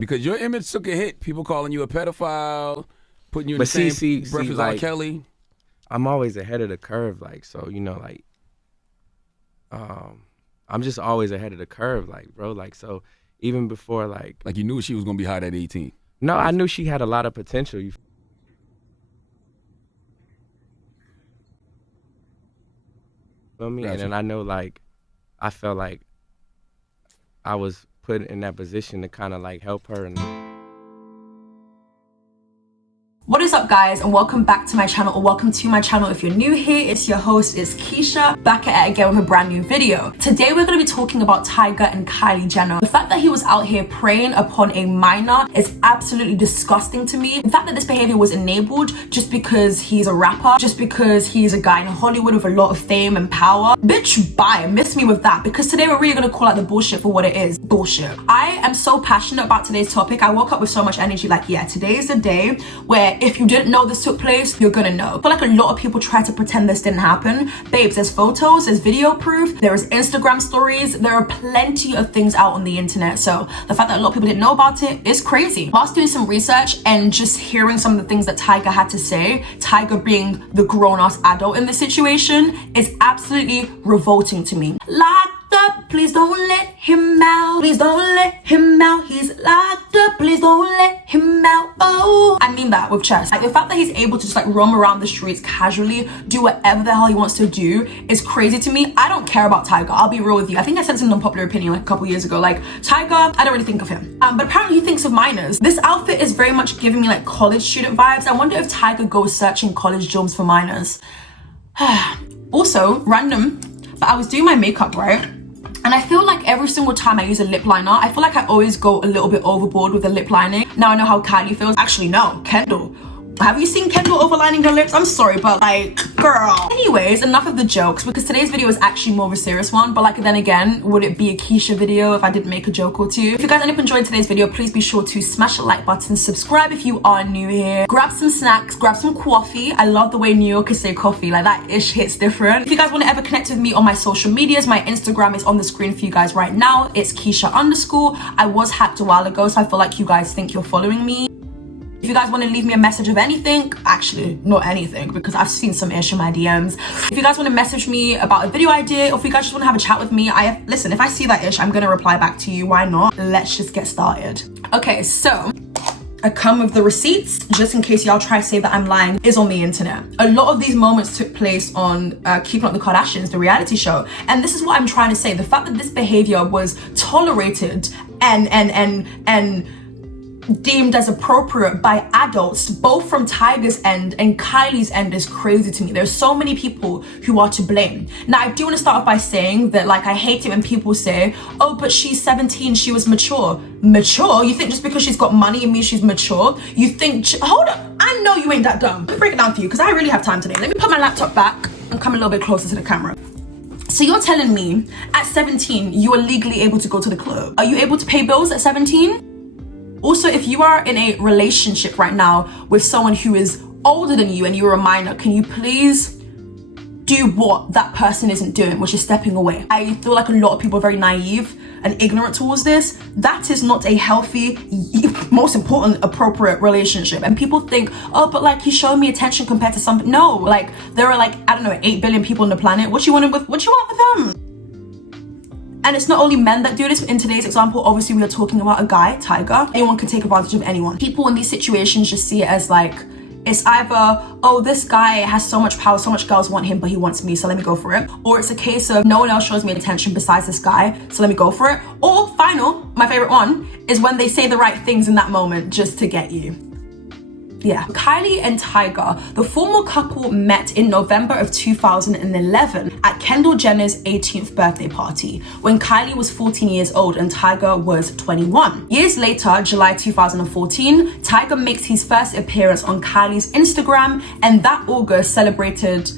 Because your image took a hit. People calling you a pedophile, putting you in the same breath as R. Kelly. I'm always ahead of the curve, like, so, you know, like, I'm just always ahead of the curve, like, bro, like, so even before, like you knew she was gonna be hot at 18. No, I knew she had a lot of potential. You feel me? Gotcha. And then I know, like, I felt like I was put in that position to kind of like help her. And what is up, guys, and welcome back to my channel, or welcome to my channel if you're new here. It's your host, Itzkeisha, back at it again with a brand new video. Today we're going to be talking about Tyga and Kylie Jenner. The fact that he was out here preying upon a minor is absolutely disgusting to me. The fact that this behavior was enabled just because he's a rapper, just because he's a guy in Hollywood with a lot of fame and power. Bitch, bye, miss me with that, because today we're really going to call out the bullshit for what it is. Bullshit. I am so passionate about today's topic. I woke up with so much energy, like, yeah, today is the day where if you didn't know this took place, you're gonna know. I feel like a lot of people try to pretend this didn't happen. Babes, there's photos, there's video proof, there is Instagram stories, there are plenty of things out on the internet. So the fact that a lot of people didn't know about it is crazy. Whilst doing some research and just hearing some of the things that Tyga had to say, Tyga being the grown-ass adult in this situation, is absolutely revolting to me. Locked up, please don't let him out. Please don't let him out. He's locked up, please don't let him out. Oh, I mean that with chest. Like, the fact that he's able to just like roam around the streets casually, do whatever the hell he wants to do, is crazy to me. I don't care about Tyga, I'll be real with you. I think I said some unpopular opinion like a couple years ago, like, Tyga, I don't really think of him. But apparently he thinks of minors. This outfit is very much giving me like college student vibes. I wonder if Tyga goes searching college jobs for minors. Also, random, but I was doing my makeup, right? And I feel like every single time I use a lip liner, I feel like I always go a little bit overboard with the lip lining. Now I know how Kylie feels. Actually, no, Kendall. Have you seen Kendall overlining her lips? I'm sorry, but like, girl. Anyways, enough of the jokes, because today's video is actually more of a serious one. But like, then again, would it be a Keisha video if I didn't make a joke or two? If you guys end up enjoying today's video, please be sure to smash the like button, subscribe if you are new here, grab some snacks, grab some coffee. I love the way New Yorkers say coffee, like that ish hits different. If you guys want to ever connect with me on my social medias, my Instagram is on the screen for you guys right now. It's Keisha_. I was hacked a while ago, so I feel like you guys think you're following me. If you guys want to leave me a message of anything, actually not anything, because I've seen some ish in my DMs. If you guys want to message me about a video idea, or if you guys just want to have a chat with me, listen, if I see that ish, I'm gonna reply back to you. Why not? Let's just get started. Okay, so I come with the receipts, just in case y'all try to say that I'm lying, is on the internet. A lot of these moments took place on Keeping Up the Kardashians, the reality show. And this is what I'm trying to say. The fact that this behavior was tolerated and deemed as appropriate by adults, both from Tyga's end and Kylie's end, is crazy to me. There's so many people who are to blame. Now, I do want to start off by saying that, like, I hate it when people say, oh, but she's 17, she was mature. Mature? You think just because she's got money it means she's mature? You think, hold up, I know you ain't that dumb. Let me break it down for you, because I really have time today. Let me put my laptop back and come a little bit closer to the camera. So you're telling me at 17, you are legally able to go to the club? Are you able to pay bills at 17? Also, if you are in a relationship right now with someone who is older than you and you're a minor, can you please do what that person isn't doing, which is stepping away? I feel like a lot of people are very naive and ignorant towards this. That is not a healthy, most important, appropriate relationship. And people think, oh, but like, he's showing me attention compared to some. No, like, there are like, I don't know, 8 billion people on the planet. What you want with them? And it's not only men that do this. In today's example, obviously we are talking about a guy, Tyga. Anyone can take advantage of anyone. People in these situations just see it as like, it's either, oh, this guy has so much power, so much girls want him, but he wants me, so let me go for it. Or it's a case of, no one else shows me attention besides this guy, so let me go for it. Or final, my favorite one, is when they say the right things in that moment just to get you. Yeah. Kylie and Tyga, the former couple, met in November of 2011 at Kendall Jenner's 18th birthday party, when Kylie was 14 years old and Tyga was 21. Years later, July 2014, Tyga makes his first appearance on Kylie's Instagram, and that August celebrated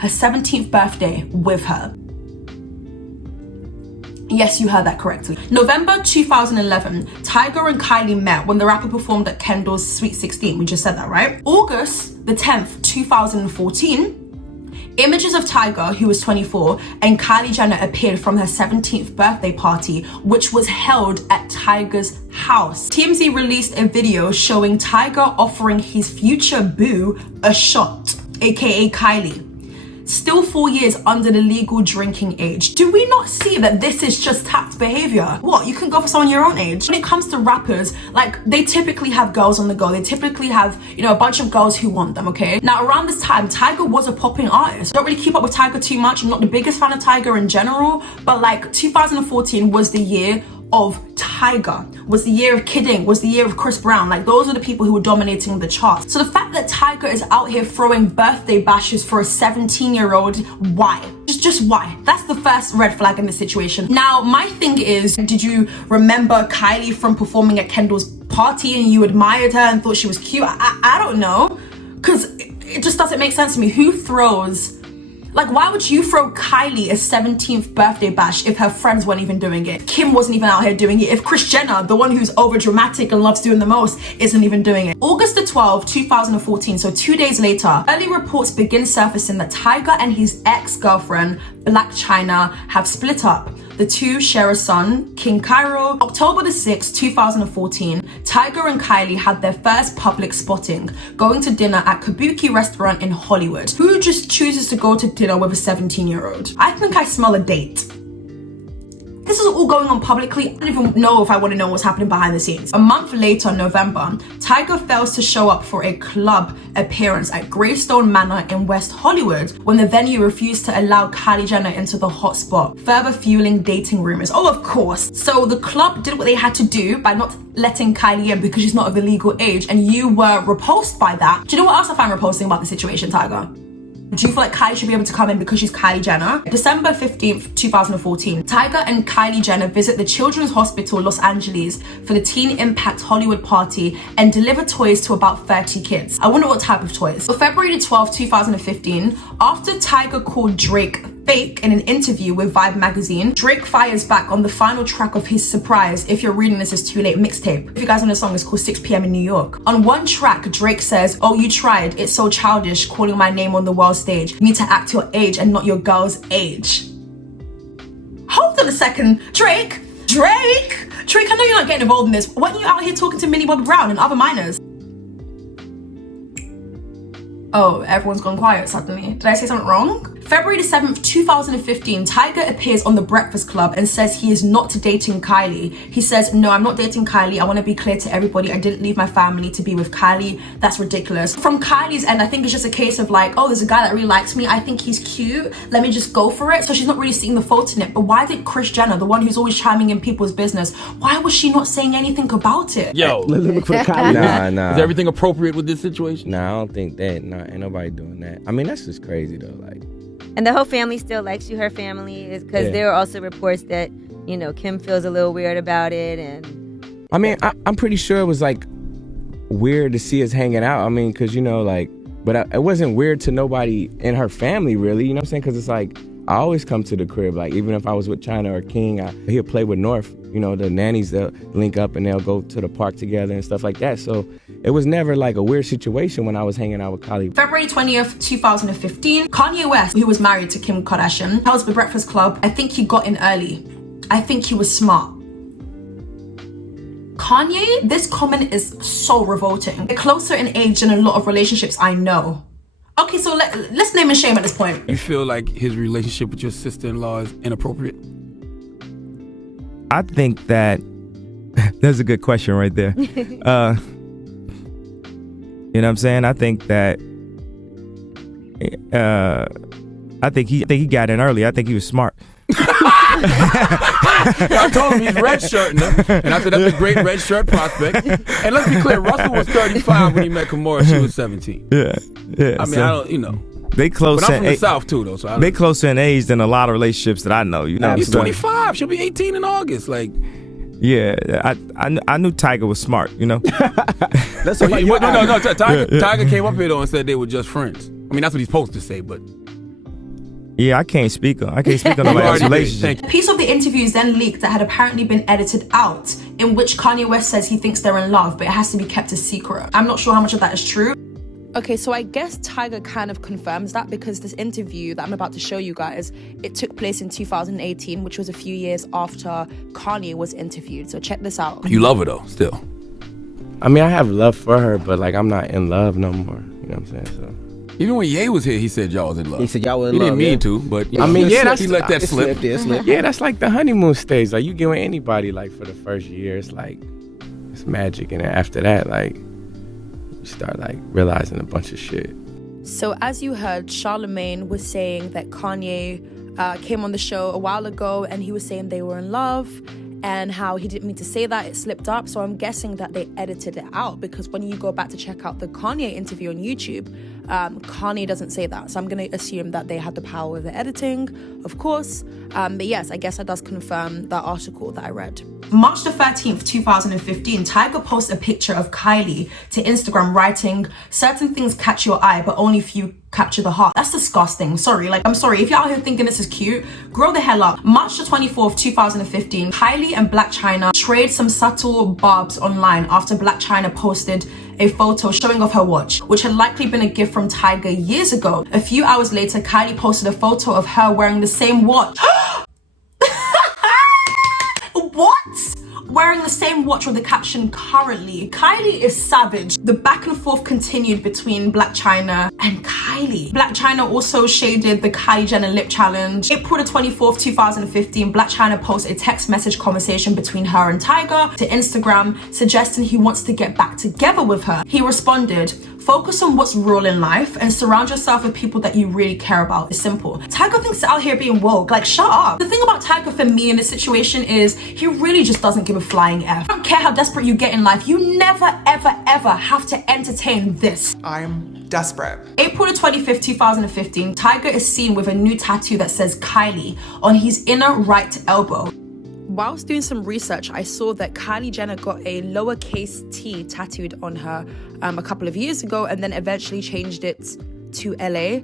her 17th birthday with her. Yes, you heard that correctly. November 2011, Tyga and Kylie met when the rapper performed at Kendall's Sweet 16. We just said that, right? August the 10th, 2014, Images of Tyga, who was 24, and Kylie Jenner appeared from her 17th birthday party, which was held at Tyga's house. TMZ released a video showing Tyga offering his future boo a shot, aka Kylie. Still 4 years under the legal drinking age. Do we not see that this is just tapped behavior? What, you can go for someone your own age? When it comes to rappers, like, they typically have girls on the go. They typically have, you know, a bunch of girls who want them, okay? Now, around this time, Tyga was a popping artist. I don't really keep up with Tyga too much. I'm not the biggest fan of Tyga in general, but like 2014 was the year of Tyga, was the year of Kidding, was the year of Chris Brown. Like, those are the people who were dominating the charts. So the fact that Tyga is out here throwing birthday bashes for a 17-year-old, why? Just why? That's the first red flag in this situation. Now, my thing is, did you remember Kylie from performing at Kendall's party and you admired her and thought she was cute? I don't know, because it just doesn't make sense to me. Who throws... Like, why would you throw Kylie a 17th birthday bash if her friends weren't even doing it? Kim wasn't even out here doing it. If Kris Jenner, the one who's over dramatic and loves doing the most, isn't even doing it. August the 12th, 2014, so 2 days later, early reports begin surfacing that Tyga and his ex-girlfriend, Blac Chyna, have split up. The two share a son, King Cairo. October the 6th, 2014, Tyga and Kylie had their first public spotting, going to dinner at Kabuki restaurant in Hollywood. Who just chooses to go to dinner with a 17-year-old? I think I smell a date. This is all going on publicly. I don't even know if I want to know what's happening behind the scenes. A month later, November, Tyga fails to show up for a club appearance at Greystone Manor in West Hollywood when the venue refused to allow Kylie Jenner into the hotspot, further fueling dating rumors. Oh, of course. So the club did what they had to do by not letting Kylie in because she's not of the legal age, and you were repulsed by that. Do you know what else I find repulsing about the situation, Tyga? Do you feel like Kylie should be able to come in because she's Kylie Jenner? December 15th, 2014, Tyga and Kylie Jenner visit the Children's Hospital Los Angeles for the Teen Impact Hollywood party and deliver toys to about 30 kids. I wonder what type of toys. So February 12th, 2015, after Tyga called Drake fake in an interview with Vibe magazine, Drake fires back on the final track of his Surprise, If You're Reading This Is Too Late mixtape. If you guys know the song, it's called 6 p.m. in New York. On one track, Drake says, "Oh, you tried, it's so childish, calling my name on the world stage. You need to act your age and not your girl's age." Hold on a second, Drake, I know you're not getting involved in this. Weren't you out here talking to Millie Bobby Brown and other minors? Oh, everyone's gone quiet suddenly. Did I say something wrong? February 7th, 2015, Tyga appears on The Breakfast Club and says he is not dating Kylie. He says, "No, I'm not dating Kylie. I want to be clear to everybody. I didn't leave my family to be with Kylie. That's ridiculous." From Kylie's end, I think it's just a case of like, oh, there's a guy that really likes me. I think he's cute. Let me just go for it. So she's not really seeing the fault in it. But why did Kris Jenner, the one who's always chiming in people's business, why was she not saying anything about it? Yo, look for Kylie. Nah. Is everything appropriate with this situation? Nah, I don't think that. Nah, ain't nobody doing that. I mean, that's just crazy though. Like. And the whole family still likes you. Her family is because there are also reports that, you know, Kim feels a little weird about it. And I mean, I'm pretty sure it was like weird to see us hanging out. I mean, because, you know, like, but it wasn't weird to nobody in her family, really. You know what I'm saying? Because it's like, I always come to the crib. Like, even if I was with Chyna or King, he'll play with North. You know, the nannies, they'll link up and they'll go to the park together and stuff like that. So it was never like a weird situation when I was hanging out with Kylie. February 20th, 2015, Kanye West, who was married to Kim Kardashian, tells The Breakfast Club, "I think he got in early. I think he was smart." Kanye, this comment is so revolting. They're closer in age than a lot of relationships I know. Okay, so let's name and shame at this point. You feel like his relationship with your sister-in-law is inappropriate? I think that that's a good question right there. You know what I'm saying? I think that I think he got in early. I think he was smart. I told him he's redshirting him, and I said that's a great red shirt prospect. And let's be clear, Russell was 35 when he met Kimora. She was 17. Yeah. I mean, I don't, you know. They close. But I'm from the South too, though. So they closer in age than a lot of relationships that I know. You know, he's 25. She'll be 18 in August. Like, yeah, I knew Tyga was smart. You know. That's what no. Tyga came up here though and said they were just friends. I mean, that's what he's supposed to say, but. Yeah, I can't speak on nobody's relationship. A piece of the interview is then leaked that had apparently been edited out, in which Kanye West says he thinks they're in love, but it has to be kept a secret. I'm not sure how much of that is true. Okay, so I guess Tyga kind of confirms that because this interview that I'm about to show you guys, it took place in 2018, which was a few years after Kanye was interviewed. So check this out. You love her though, still. I mean, I have love for her, but like I'm not in love no more. You know what I'm saying? So. Even when Ye was here, he said y'all was in love. He said y'all was in He love. didn't mean to, but I mean, yeah, he let that slip. Yeah, that's like the honeymoon stage. Like you get with anybody, like for the first year, it's like it's magic, and then after that, like you start like realizing a bunch of shit. So as you heard, Charlemagne was saying that Kanye came on the show a while ago and he was saying they were in love and how he didn't mean to say that, it slipped up. So I'm guessing that they edited it out because when you go back to check out the Kanye interview on YouTube, Kanye doesn't say that. So I'm going to assume that they had the power of the editing, of course. But yes, I guess that does confirm that article that I read. March the 13th, 2015, Tyga posted a picture of Kylie to Instagram writing, "Certain things catch your eye, but only few capture the heart." That's disgusting. Sorry. I'm sorry. If you're out here thinking this is cute, grow the hell up. March the 24th, 2015, Kylie and Blac Chyna trade some subtle barbs online after Blac Chyna posted a photo showing off her watch, which had likely been a gift from Tyga years ago. A few hours later, Kylie posted a photo of her wearing the same watch. What? Wearing the same watch with the caption "currently." Kylie is savage. The back and forth continued between Blac Chyna and Kylie. Blac Chyna also shaded the Kylie Jenner lip challenge. April the 24th, 2015, Blac Chyna posted a text message conversation between her and Tyga to Instagram, suggesting he wants to get back together with her. He responded, "Focus on what's real in life and surround yourself with people that you really care about." It's simple. Tyga thinks out here being woke. Like, shut up. The thing about Tyga for me in this situation is he really just doesn't give a flying F. I don't care how desperate you get in life. You never, ever, ever have to entertain this. I'm desperate. April the 25th, 2015, Tyga is seen with a new tattoo that says Kylie on his inner right elbow. Whilst doing some research, I saw that Kylie Jenner got a lowercase t tattooed on her a couple of years ago and then eventually changed it to LA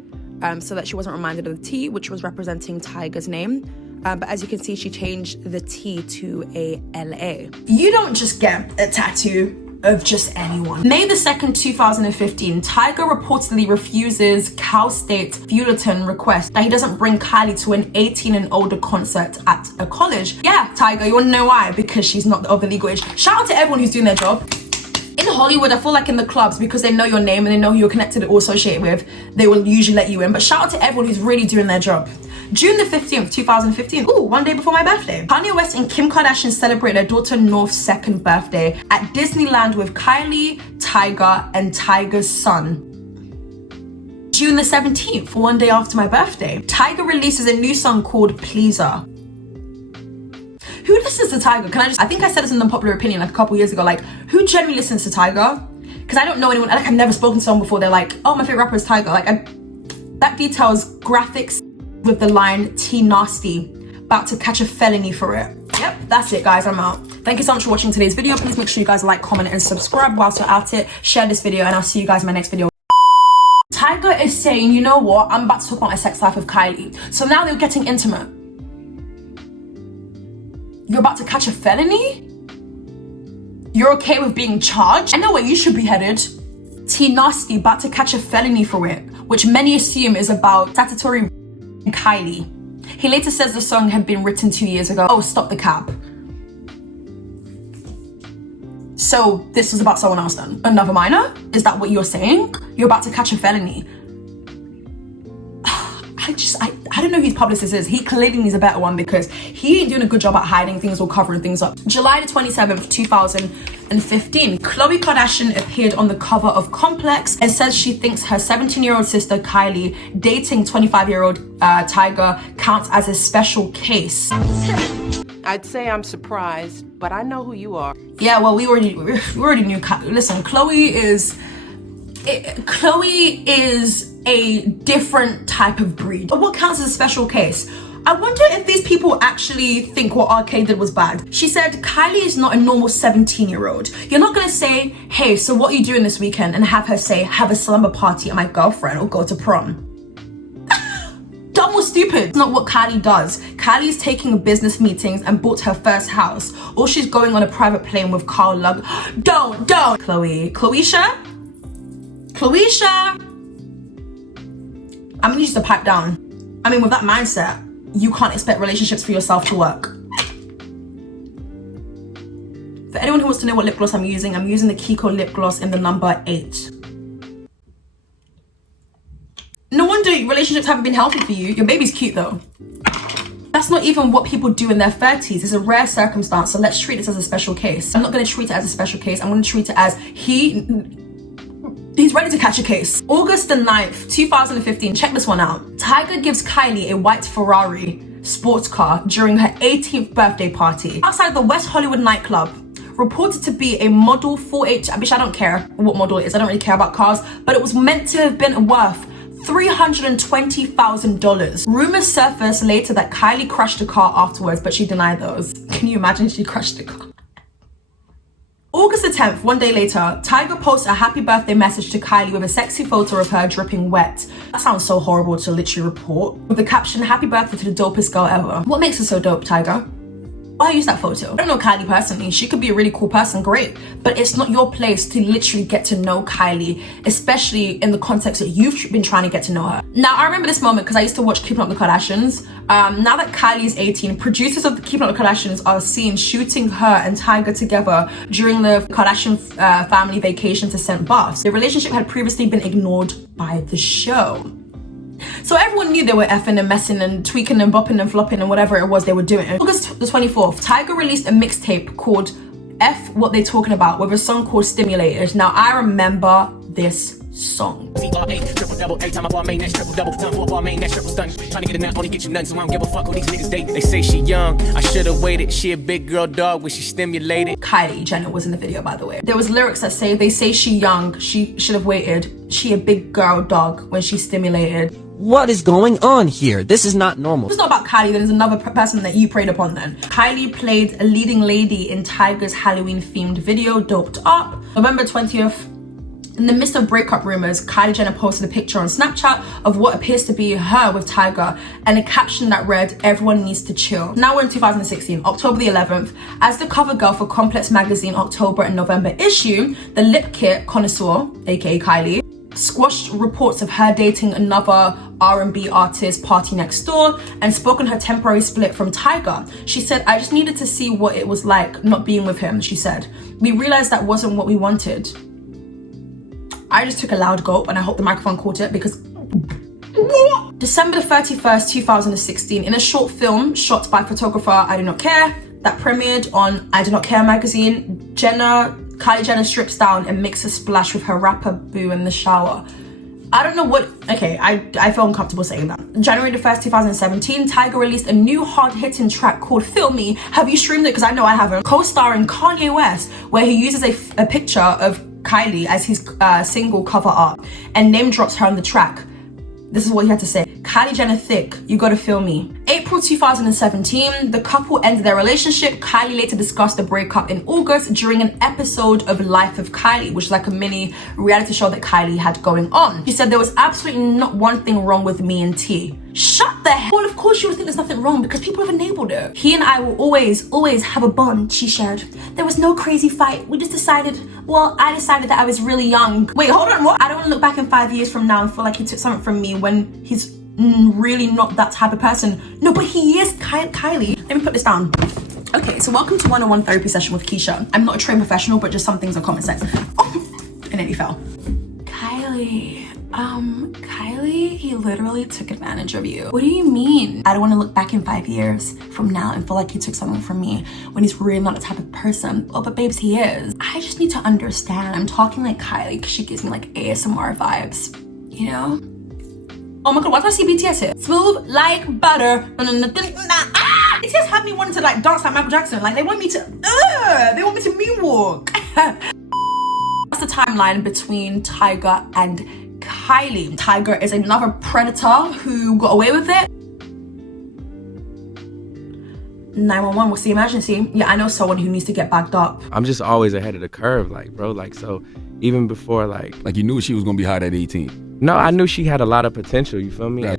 so that she wasn't reminded of the T, which was representing Tyga's name. But as you can see, she changed the T to a LA. You don't just get a tattoo of just anyone. May the 2nd, 2015, Tyga reportedly refuses Cal State Fullerton request that he doesn't bring Kylie to an 18 and older concert at a college. Yeah, Tyga, you wanna know why? Because she's not of the legal age. Shout out to everyone who's doing their job. In Hollywood, I feel like in the clubs, because they know your name and they know who you're connected or associated with, they will usually let you in. But shout out to everyone who's really doing their job. June the 15th, 2015, one day before my birthday, Kanye West and Kim Kardashian celebrate their daughter North's 2nd birthday at Disneyland with Kylie, Tyga, and Tyga's son. June the 17th, one day after my birthday, Tyga releases a new song called Pleaser. Who listens to Tyga? I think I said this in the Unpopular Opinion like a couple years ago, like, who generally listens to Tyga? Because I don't know anyone, like I've never spoken to someone before, they're like, oh, my favorite rapper is Tyga. Like, that details graphics with the line T nasty, about to catch a felony for it. Yep, that's it guys, I'm out. Thank you so much for watching today's video. Please make sure you guys like, comment, and subscribe whilst you're at it. Share this video and I'll see you guys in my next video. Tyga is saying, you know what, I'm about to talk about my sex life with Kylie. So now they're getting intimate. You're about to catch a felony? You're okay with being charged? I know where you should be headed. T nasty, about to catch a felony for it, which many assume is about statutory Kylie. He later says the song had been written 2 years ago. Oh, stop the cap. So this was about someone else then? Another minor? Is that what you're saying? You're about to catch a felony. I don't know who his publicist is. He clearly needs a better one because he ain't doing a good job at hiding things or covering things up. July the 27th, 2015, Khloe Kardashian appeared on the cover of Complex and says she thinks her 17-year-old sister Kylie dating 25-year-old Tyga counts as a special case. I'd say I'm surprised, but I know who you are. Yeah, well, we already knew. Listen, Khloe is a different type of breed. But what counts as a special case? I wonder if these people actually think what R.K. did was bad. She said, Kylie is not a normal 17-year-old. You're not gonna say, hey, so what are you doing this weekend? And have her say, have a slumber party at my girlfriend or go to prom. Dumb or stupid. It's not what Kylie does. Kylie's taking business meetings and bought her first house. Or she's going on a private plane with Carl Lug. Don't. Khloeisha? Cloisha, I'm gonna need you to pipe down. I mean, with that mindset, you can't expect relationships for yourself to work. For anyone who wants to know what lip gloss I'm using the Kiko lip gloss in the number 8. No wonder relationships haven't been healthy for you. Your baby's cute though. That's not even what people do in their 30s. It's a rare circumstance, so let's treat this as a special case. I'm not gonna treat it as a special case. I'm gonna treat it as he's ready to catch a case. August the 9th, 2015, check this one out. Tyga gives Kylie a white Ferrari sports car during her 18th birthday party outside the West Hollywood nightclub. Reported to be a model 4H, I don't care what model it is, I don't really care about cars, but it was meant to have been worth $320,000. Rumors surfaced later that Kylie crashed the car afterwards, but she denied those. Can you imagine she crashed the car? August the 10th, one day later, Tyga posts a happy birthday message to Kylie with a sexy photo of her dripping wet. That sounds so horrible to literally report. With the caption, happy birthday to the dopest girl ever. What makes her so dope, Tyga? Why use that photo? I don't know Kylie personally. She could be a really cool person, great. But it's not your place to literally get to know Kylie, especially in the context that you've been trying to get to know her. Now, I remember this moment because I used to watch Keeping Up with the Kardashians. Now that Kylie is 18, producers of the Keeping Up with the Kardashians are seen shooting her and Tyga together during the Kardashian family vacation to St. Barths. The relationship had previously been ignored by the show. So everyone knew they were effing and messing and tweaking and bopping and flopping and whatever it was they were doing. August the 24th, Tyga released a mixtape called F What They Talking About with a song called Stimulated. Now I remember this song. They say she young, I should've waited. She a big girl dog when she stimulated. Kylie Jenner was in the video, by the way. There was lyrics that say, they say she young, she should have waited. She a big girl dog when she stimulated. What is going on here? This is not normal. It's not about Kylie, then there's another person that you preyed upon then. Kylie played a leading lady in Tyga's Halloween themed video, Doped Up. November 20th, in the midst of breakup rumors, Kylie Jenner posted a picture on Snapchat of what appears to be her with Tyga and a caption that read, everyone needs to chill. Now we're in 2016, October the 11th. As the cover girl for Complex Magazine October and November issue, the lip kit connoisseur, aka Kylie, squashed reports of her dating another R&B artist, Party Next Door, and spoke on her temporary split from Tyga. She said, I just needed to see what it was like not being with him, she said. We realized that wasn't what we wanted. I just took a loud gulp and I hope the microphone caught it because December the 31st, 2016, in a short film shot by photographer I Do Not Care that premiered on I Do Not Care magazine, Kylie Jenner strips down and makes a splash with her rapper boo in the shower. I don't know what, okay, I feel uncomfortable saying that. January the 1st, 2017, Tyga released a new hard-hitting track called Feel Me. Have you streamed it? Because I know I haven't. Co-starring Kanye West, where he uses a picture of Kylie as his single cover art and name drops her on the track. This is what he had to say. Kylie Jenner thick, you gotta feel me. April 2017, the couple ended their relationship. Kylie later discussed the breakup in August during an episode of Life of Kylie, which is like a mini reality show that Kylie had going on. She said there was absolutely not one thing wrong with me and T. Shut the hell. Well, of course you would think there's nothing wrong because people have enabled it. He and I will always have a bond, she shared. There was no crazy fight. We just decided, well, I decided that I was really young. Wait, hold on, what? I don't want to look back in 5 years from now and feel like he took something from me when he's really not that type of person. No, but he is Kylie. Let me put this down. Okay, so welcome to 101 therapy session with Keisha. I'm not a trained professional, but just some things are common sense. Oh, and then he fell. Kylie, he literally took advantage of you. What do you mean? I don't want to look back in 5 years from now and feel like he took something from me when he's really not the type of person. Oh, but babes, he is. I just need to understand. I'm talking like Kylie because she gives me like ASMR vibes, you know? Oh my god, why do I see BTS here? Smooth like butter. BTS had me wanting to like dance like Michael Jackson. Like they want me to moonwalk. What's the timeline between Tyga and Kylie? Tyga is another predator who got away with it. 911, what's the emergency? Yeah, I know someone who needs to get backed up. I'm just always ahead of the curve, like, bro, like, so even before, like you knew she was gonna be hot at 18. No, I knew she had a lot of potential, you feel me? Yeah.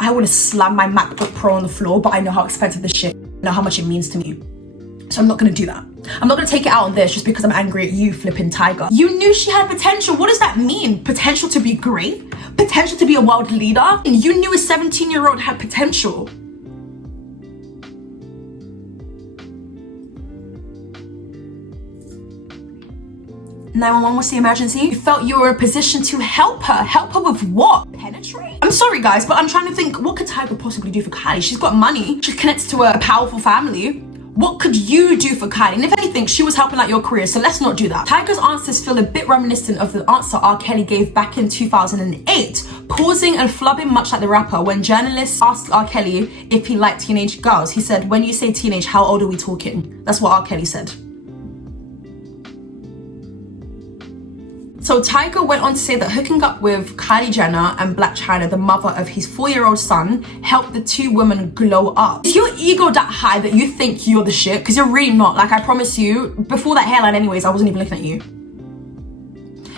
I would have slammed my MacBook Pro on the floor, but I know how expensive this shit, I know how much it means to me. So I'm not gonna do that. I'm not gonna take it out on this just because I'm angry at you, flipping Tyga. You knew she had potential. What does that mean? Potential to be great? Potential to be a world leader? You knew a 17-year-old had potential. "911, what's the emergency?" You felt you were in a position to help her. Help her with what? Penetrate? I'm sorry guys, but I'm trying to think, what could Tyga possibly do for Kylie? She's got money. She's connected to a powerful family. What could you do for Kylie? And if anything, she was helping out your career, so let's not do that. Tyga's answers feel a bit reminiscent of the answer R. Kelly gave back in 2008, pausing and flubbing much like the rapper. When journalists asked R. Kelly if he liked teenage girls, he said, "When you say teenage, how old are we talking?" That's what R. Kelly said. So Tyga went on to say that hooking up with Kylie Jenner and Blac Chyna, the mother of his 4-year-old son, helped the two women glow up. Is your ego that high that you think you're the shit? Because you're really not. Like, I promise you, before that hairline anyways, I wasn't even looking at you.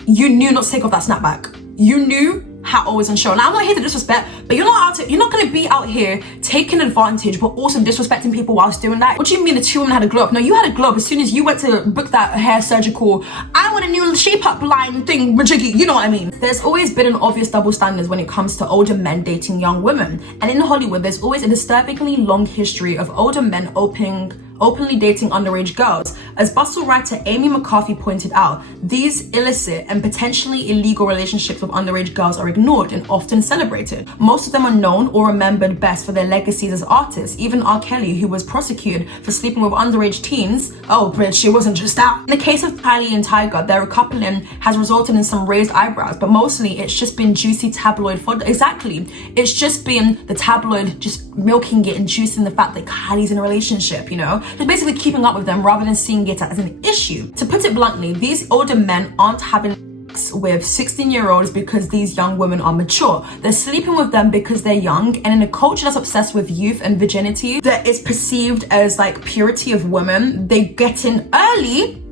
You knew not to take off that snapback. You knew how always on show. Now, I'm not here to disrespect, but you're not gonna be out here taking advantage, but also disrespecting people whilst doing that. What do you mean the two women had a glow up? No, you had a glow up as soon as you went to book that hair surgical. I want a new shape up line thing, majiggy, you know what I mean? There's always been an obvious double standard when it comes to older men dating young women. And in Hollywood, there's always a disturbingly long history of older men openly dating underage girls. As Bustle writer Amy McCarthy pointed out, these illicit and potentially illegal relationships with underage girls are ignored and often celebrated. Most of them are known or remembered best for their legacies as artists. Even R. Kelly, who was prosecuted for sleeping with underage teens, oh, but she wasn't just out. In the case of Kylie and Tyga, their coupling has resulted in some raised eyebrows, but mostly it's just been juicy tabloid fodder. Exactly. It's just been the tabloid just milking it and juicing the fact that Kylie's in a relationship, you know? Just basically keeping up with them rather than seeing it as an issue. To put it bluntly, these older men aren't having sex with 16-year-olds because these young women are mature. They're sleeping with them because they're young, and in a culture that's obsessed with youth and virginity, that is perceived as like purity of women, they get in early,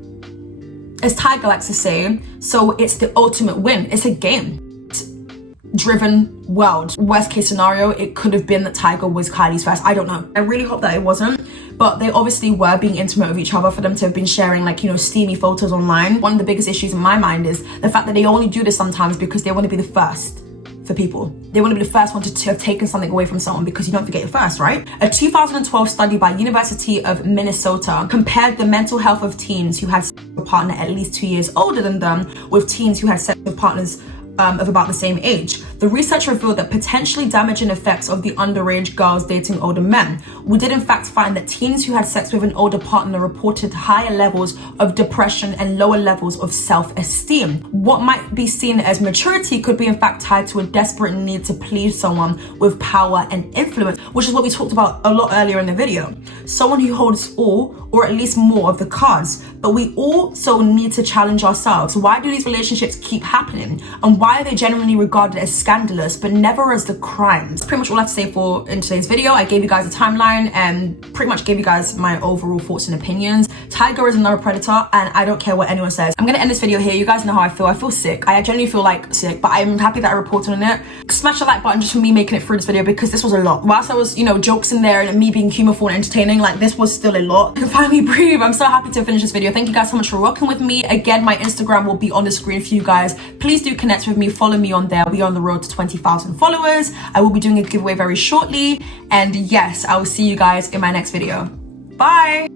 as Tyga likes to say, so it's the ultimate win. It's a game driven world. Worst case scenario, it could have been that Tyga was Kylie's first. I don't know. I really hope that it wasn't, but they obviously were being intimate with each other for them to have been sharing like, you know, steamy photos online. One of the biggest issues in my mind is the fact that they only do this sometimes because they want to be the first for people. They want to be the first one to have taken something away from someone, because you don't forget your first, right? A 2012 study by University of Minnesota compared the mental health of teens who had sex with a partner at least 2 years older than them with teens who had sex with partners of about the same age. The research revealed that potentially damaging effects of the underage girls dating older men. We did in fact find that teens who had sex with an older partner reported higher levels of depression and lower levels of self-esteem. What might be seen as maturity could be in fact tied to a desperate need to please someone with power and influence, which is what we talked about a lot earlier in the video. Someone who holds all, or at least more, of the cards. But we also need to challenge ourselves. Why do these relationships keep happening? And why are they generally regarded as scandalous but never as the crimes? That's pretty much all I have to say for in today's video. I gave you guys a timeline and pretty much gave you guys my overall thoughts and opinions. Tyga is another predator, and I don't care what anyone says. I'm gonna end this video here. You guys know how I feel. I feel sick. I genuinely feel like sick, but I'm happy that I reported on it. Smash the like button just for me making it through this video, because this was a lot. Whilst I was, you know, jokes in there and me being humorful and entertaining, like this was still a lot. I can finally breathe. I'm so happy to finish this video. Thank you guys so much for rocking with me. Again, my Instagram will be on the screen for you guys. Please do connect with me. Follow me on there. We are on the road to 20,000 followers. I will be doing a giveaway very shortly. And yes, I will see you guys in my next video. Bye.